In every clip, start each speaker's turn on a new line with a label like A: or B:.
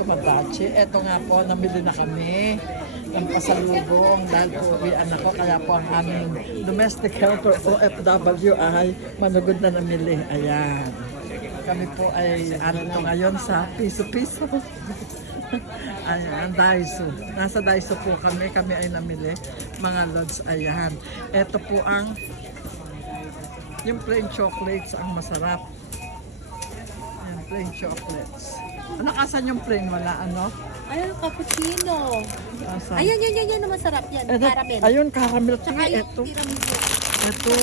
A: Tomodachi. Eto nga po, namili na kami ng pasalubong dahil po uwian ako. Kaya po ang aming domestic helper OFW ay manugod na namili. Ayan. Kami po ay ano ngayon sa piso-piso. Ayan, Daiso. Nasa Daiso po kami. Kami ay namili. Mga lods, ayan. Ito po ang yung plain chocolates ang masarap. Ayan, plain chocolates. Ano kasan yung plain? Wala ano?
B: Ayun, cappuccino.
A: Asan?
B: Ayan, yan, masarap yan. Caramel.
A: Ayun, caramel tea.
B: Tsaka yung
A: Ito.
B: tiramisu.
A: Ito.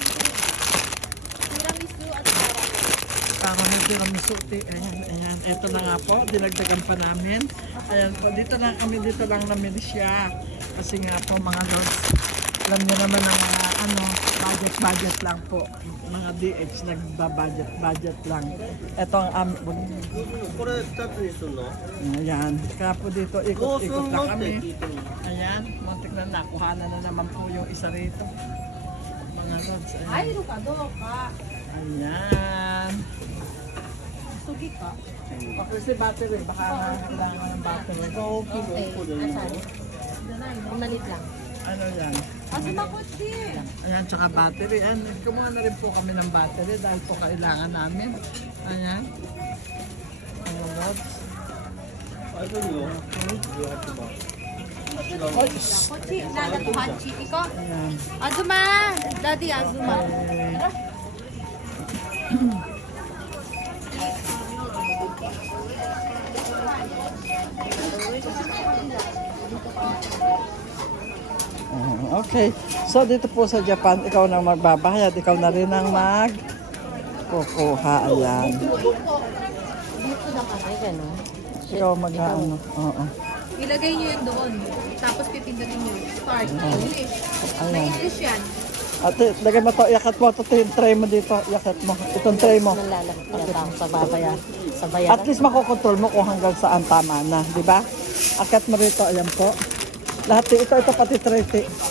B: Tiramisu at caramel.
A: Caramel tiramisu tea. Ayan, ayan. Ito na nga po. Dinagdagan pa namin. Ayan po. Dito lang namili siya. Kasi nga po mga lods. Alam niyo naman ang mga budget lang po. Mga DH nagba-budget lang. Ito ang ayan. Kaya po dito ikot-ikot na kami. Ayan. Muntik na nakuhanan na naman po yung isa rito. Mga lods. Ayan.
B: Ay, rukado ka.
A: Ayan.
B: Sugi ka.
A: Kasi battery. Baka kailangan ng battery.
B: Okay. Asan? Umalit lang.
A: Ano yan?
B: Kasi makotsi.
A: Ayan, tsaka battery. Ayan, kumuha na rin po kami ng battery dahil po kailangan namin. Ayan. Mga lods.
B: Kotsi. Nada to hanchi. Iko.
A: Ayan.
B: Azuma. Daddy, Azuma.
A: Okay. So dito po sa Japan, ikaw na magbabayad. Ikaw na rin ang kukuha. Ayan.
B: Dito na kami, gano'n.
A: Ikaw mag-ano. Oo.
B: Ilagay niyo yun doon. Tapos pipindutin niyo. Start. English. May
A: Ayan.
B: English yan.
A: Ate, lagay mo to. Iakat mo to. Try mo dito. Iakat mo. Itong try mo.
B: Nalalapit na sa babaya. Sa bayaran.
A: At least makokontrol mo kung hanggang saan tama na. Di ba? Akat mo rito. Ayan po. Lahat ito pati tray.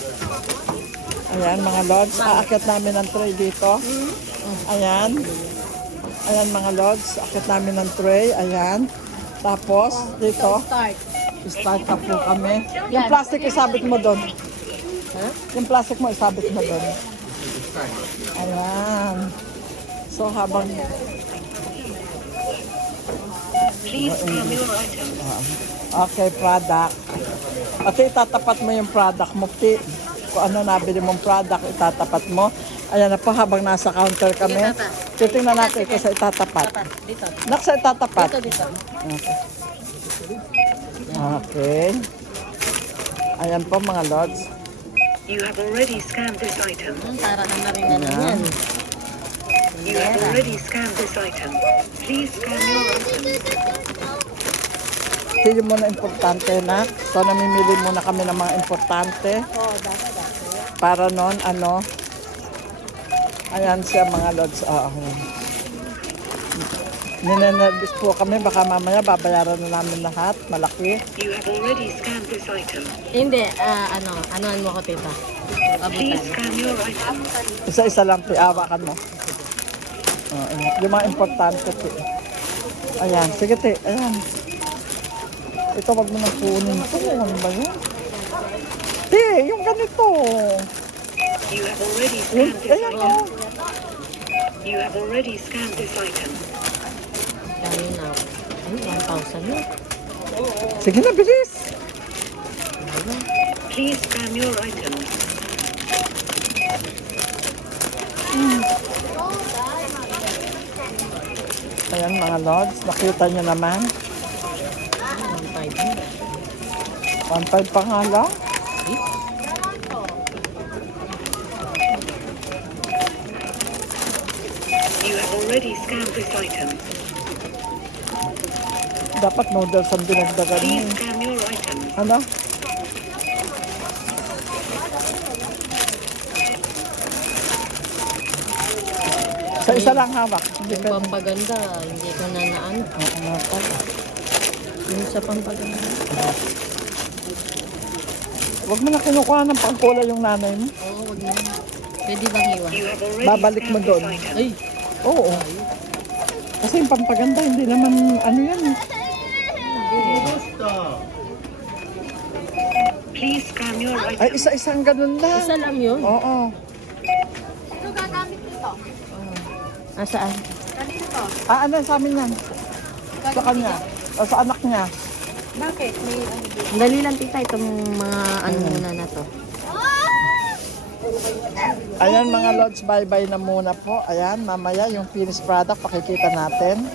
A: Ayan mga lods. Aakyat namin ng tray dito. Ayan. Ayan mga lods. Aakyat namin ng tray. Ayan. Tapos dito.
B: Start.
A: Start na po kami. Yung plastic isabit mo doon. Yung plastic mo isabit mo doon. Ayan. So habang okay, product. At itatapat mo yung product mo. Kung ano nabili mong product, itatapat mo. Ayan na po habang nasa counter kami. Titingnan natin kung sa itatapat.
B: Dito.
A: Naksa itatapat.
B: Dito.
A: Okay. Okay. Ayan po mga lods.
C: You have already scanned this item.
B: Tara na rin na yan.
C: You have already scanned this item. Please scan your item.
A: Hindi mo na importante na. So namimili muna kami ng mga importante.
B: Oh, dati.
A: Para nun, ano. Ayan siya mga lods. Ninenervous po kami. Baka mamaya babayaran na namin lahat. Malaki.
C: You have already scanned this item.
B: Hindi, anoan mo ko, tita.
C: Please scan your item.
A: Isa-isa lang, piawakan mo. Ayan. Yung mga importante, ti. Ayan, sige, ti. Ayan. Ito, wag mo nang kunin ito. Ano ba yun? Ti, yung ganito.
C: You have already
A: Yung,
C: scanned this
A: ayan,
C: item.
A: oh.
C: You have already scanned this item.
B: Kaya na. 1,000 yun.
A: Sige na, bilis.
C: Please scan your item.
A: Ayan, mga lods. Nakita nyo naman. 1.5 pa nga lang.
C: You have already scanned this item.
A: Dapat noodles ang dinagdagan
C: Please
A: mo.
C: scan your item.
A: Ano? Sa isa lang hawak. Hindi
B: Yung
A: ka.
B: pampaganda, hindi ko na naan.
A: Oo nga pala.
B: Yung sa pampaganda.
A: Huwag mo na kinukuha ng pangkulay yung nanay mo.
B: Oo, wag na. Pwede bang iwan?
C: You have already
A: Babalik mo
C: scanned
A: doon.
C: this item.
B: Ay,
A: Oo. Kasi yung pampaganda, hindi naman ano yan.
B: hindi.
C: your
A: Ay,
C: item.
A: isa-isang ganun lang.
D: Isa lang yun.
A: Oo.
B: Ito gagamit nito.
D: Saan?
B: Kanino to?
A: Ano, sa amin yan. Sa kanya. O sa anak niya.
B: Bakit? May ano dito?
D: Dali lang tita itong mga ano muna na to.
A: Ayan mga lods, bye-bye na muna po. Ayan, mamaya yung finished product pakikita natin.